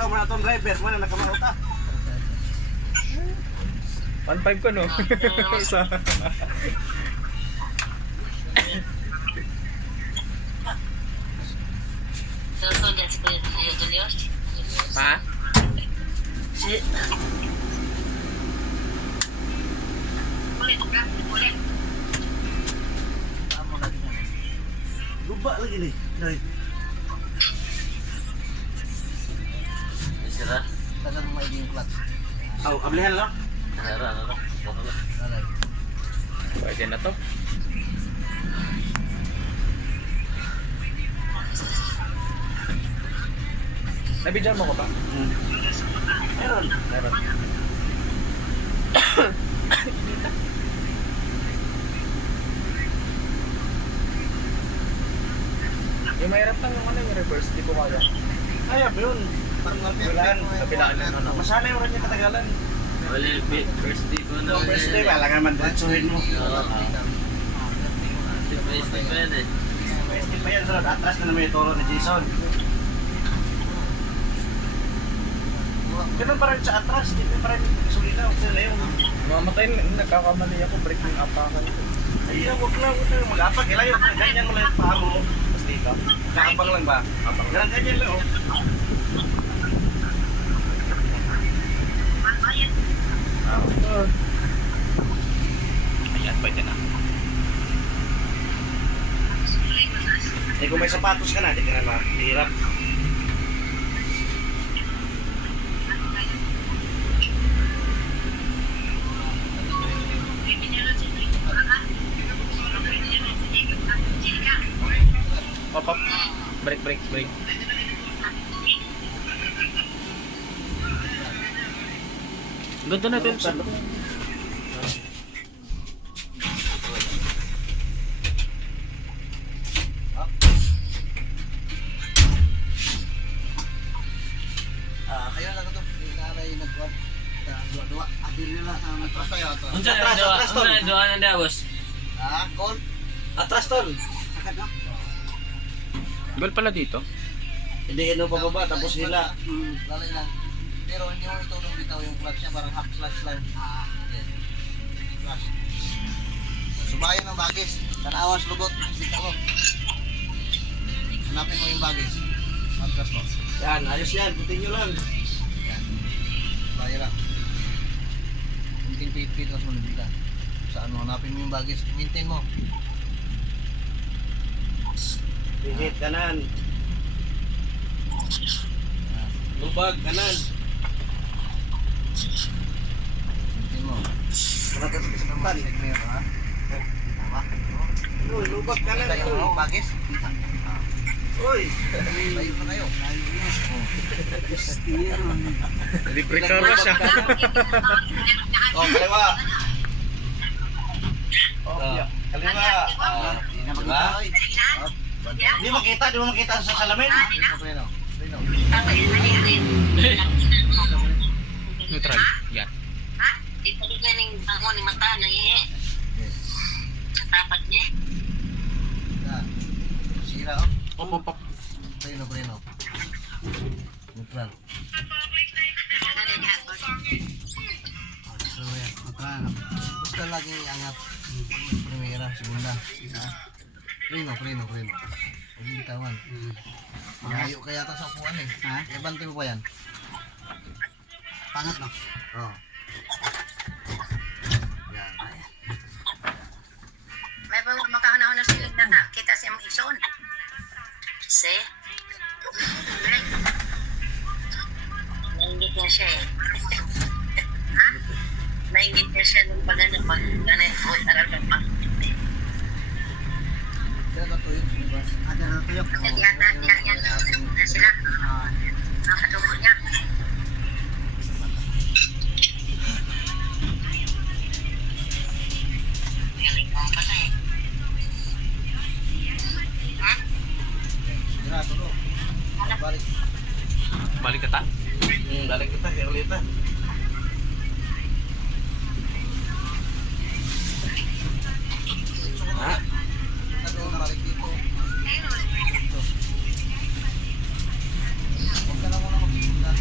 Pero mo na itong driver mo na nakamauta. 1.5 ko no? Sa... Telepon dan sebenarnya Julius. Ha? Boleh bukan? Boleh. Lupa lagi nih. Sira. Tagal mo yung clutch. Oh, ablihan lang. Sira ano? Pwede na to. Nabidyan mo ko ba? Meron. Meron. Yung mahirap lang yung ano, yung reverse, di ko kaya. Kaya ba yun? Kabilaan, kabilaan ng ano. Masanay mo rin yung katagalan. Wala first day ko na. First day, wala nga man diretsuhin mo. First day pa yan eh. First day pa yan, sunod. Atras na naman yung toro ni Jason. Ganun pa rin sa atras, hindi pa rin sulina. Sila yung... Mamatay, nagkakamali ako, break yung apakan. Ayun, huwag lang. Mag-apag, ilayo. Ganyan mo lang yung paa mo. Tapos dito. Kakabang lang ba? Ganyan lang, oh. Ayan, pwede na. Eh kung may sapatos ka na, di ka na mahirap. Pop, pop. Break, break, break. Ganda natin sa loob. Kayo lang ito. Nanay nagkuhan. Dua-dua. Adil nila sa atras tayo. Unsa na doa? Unsa na doa na da boss? Call. Atras tol. Sakad na. Gol pala dito. Hindi ano pababa, tapos hila. Lalay lang. Pero hindi mo itulong bitaw yung clutch niya. Parang half clutch lang. Clutch. Subayan ng bagis. Tanawas lugot. Bitaw mo. Hanapin mo yung bagis. Atras mo. Yan, ayos yan. Continue lang. Yan. Bayo lang. Kunting pit-pit lang sunod nila. Saan mo hanapin mo yung bagis. Maintain mo. Hihit kanan. Lubag kanan. Maintain mo. Kanatas ka sa kampan. Check mo yun, ha? Tama. Uy, lubag kanan. Kita yung bagis. Uy. Layo pa kayo. Libre ka ba siya? Oh, kaliwa. Oh, kaliwa. Diba? Di makita sa salamin. Preno. Neutral. Yan. Ha? Di pa rin ganing bango ni mata nang ihi. Yes. Tapat niya. Yan. Sira, oh. Pop, pop, pop. Preno. Neutral. So, yan. Neutral. Basta lagi angat. Primera, segunda. Preno. Huwag yung bitawan. Malayo ka yata sa upuan eh. Ha? Ibante mo pa yan? Pangat no? Oo. Yan. May ba makahanaw na silid na na. Kita siya mong ison. Si? Nainggit niya siya eh. Ha? Nainggit niya siya nung pag-ano. Pag-ano. Uy, aral ka pa. Kaya natuyok sa labas. Ada natuyok. Yan na sila. Nakatubo niya. Galing mo pala eh. Ha? Sira, tulog. Balik. Balik ka ta? Balik kita, kaya ulit na. Ha? Balik dito. Huwag ka na muna magpunta.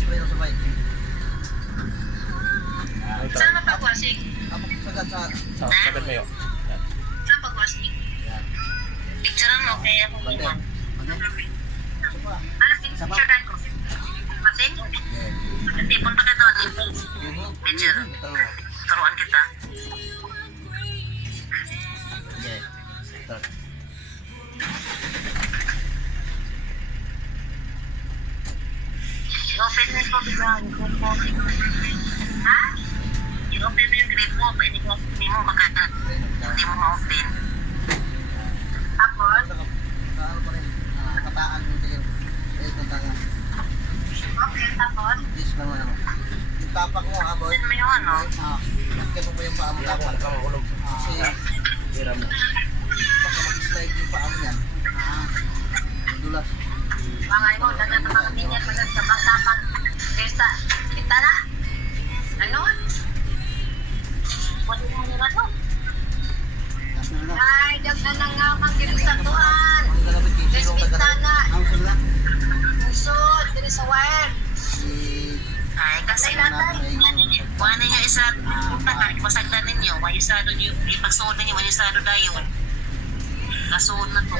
spray na sabay. Saan mapagwasig? Tapos sagad sa... Sagad mo yun. Saan pagwasig? Yan. Picturean mo kaya ako Bante. mo. Bante. Picturean ko. Masin? Yan. Hindi, punta ka doon. Picture. Ito mo. Turuan kita. Yan. Start. I-open mo ito bigyan. Ha? I-open mo yung grade mo. Pwede mo baka hindi mo ma-open. Tapos? Sa ano pa rin. Kataan yung tingin. Ito tanga. Okay, tapos? This lang ano. Yung tapak mo ha boy. Open mo yung ano? Kaya mo yung paa mo tapak. Kasi Tira mo. baka mag-slide yung paa mo yan. Madulas. Mga mo, dagat ang mga minyan mo sa bangkapang desa. Kita na? Ano? Pwede mo nila to? Tapos na ano. Ay, dagat na nga magkiri sa tuan. Ang galapit yung Des silong kita tagalan. na. Ang sula. Usod, diri sa wire. Si... Ay, kasi natin. Kuha ninyo isa, tagal, pasagdan ninyo. May isa doon yung, ipagsuod ninyo, may isa doon dayon. Nasuod na to.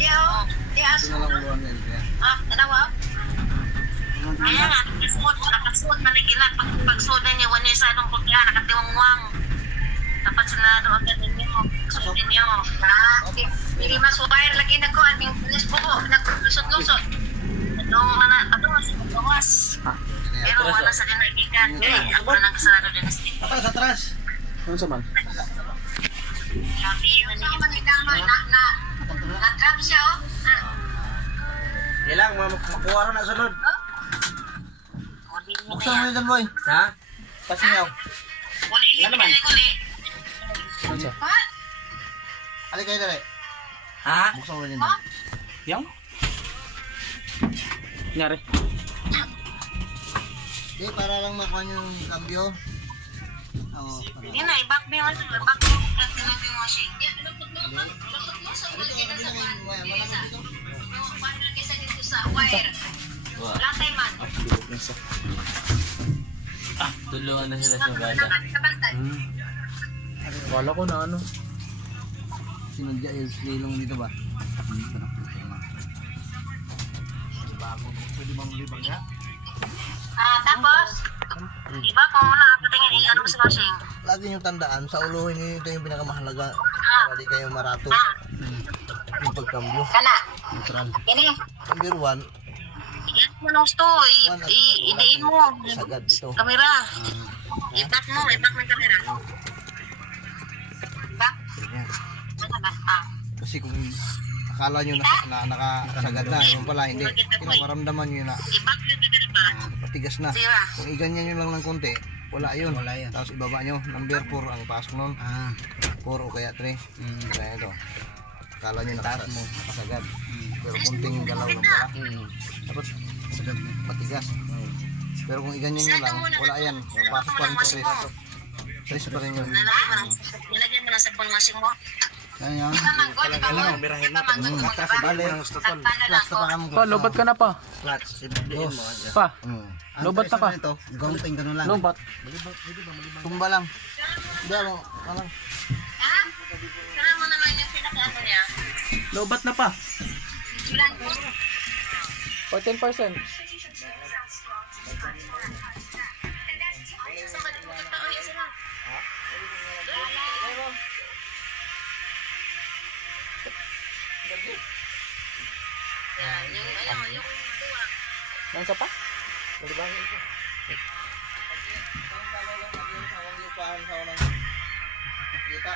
Di Ito aso. na lang uluan yan. Kaya. Tanawa? Kaya nga, nakasuot na ligilan. Pagsuod ninyo, may isa doon pagkaya, nakatiwangwang. Dapat sila doon agad ninyo. Suod ninyo. Hindi mas wire lagi na ko. Ating pulis po ko. Naglusot-lusot. Atong mas gawas. Pero wala sa dinagigan. Kaya ako na nagkasarado din na stick. Atras, atras. Ano sa man? Sabi na niya. Na-trap siya, oh. Ilang, makuha rin na sunod. Buksan mo yun dyan boy. Ha? Pasingaw. Kuli, kuli. Ano siya? What? Alik kayo dali. Ha? Buksan mo yun dyan. Yang? Nyari. Di, para lang makuha nyo yung cambio. Oo. Hindi na, i-back mo yung ano. I-back mo yung washing machine. Wire. Latay man. Tulungan na sila sa bala. Kabantay. Wala ko na ano. Sinadya yung silong dito ba? Tapos, iba kung wala ako tingin, i-ano mo sa washing. Lagi nyo tandaan, sa uluhin nyo ito yung pinakamahalaga. Para di kayo maratos. Yung pagkambyo. Kana. Neutral. Kini. Number 1, Iyan mo na gusto. I-diin mo. sagad ito. Kamera. I-back mo. I-back mo yung kamera. Back. Yan. Ano ba? Kasi kung akala nyo na nakasagad na, yung pala hindi. Maramdaman nyo na I-back mo yung kamera ba? patigas na. Sira. Kung iganyan nyo lang ng konti, wala yun. Tapos ibaba nyo, number 4 ang pasok nun. 4 o kaya 3. Kaya ito. Akala nyo nakasagad. Pero kunting galaw lang pala. Tapos sagad, patigas. Pero kung iganyan nyo lang, wala yan. Pasok pa rin sa 3. 3 pa rin yun. Nilagyan mo na sa phone washing mo. Yan yan. Tamanggo, di ba mo? Birahin na. Bale, last pa ka mo. Pa, lobat ka na pa. Clutch. Ibigin mo. Pa, lobat na ka. Ito, gonting ganun lang. Lobat. Tumba lang. Hindi ako, parang. Ha? Sira mo naman yung pinaka-ano niya. Lobat na pa. Bilang. 14%. Yan, yung buwak. Nansa pa? Malibangin ko. Kita.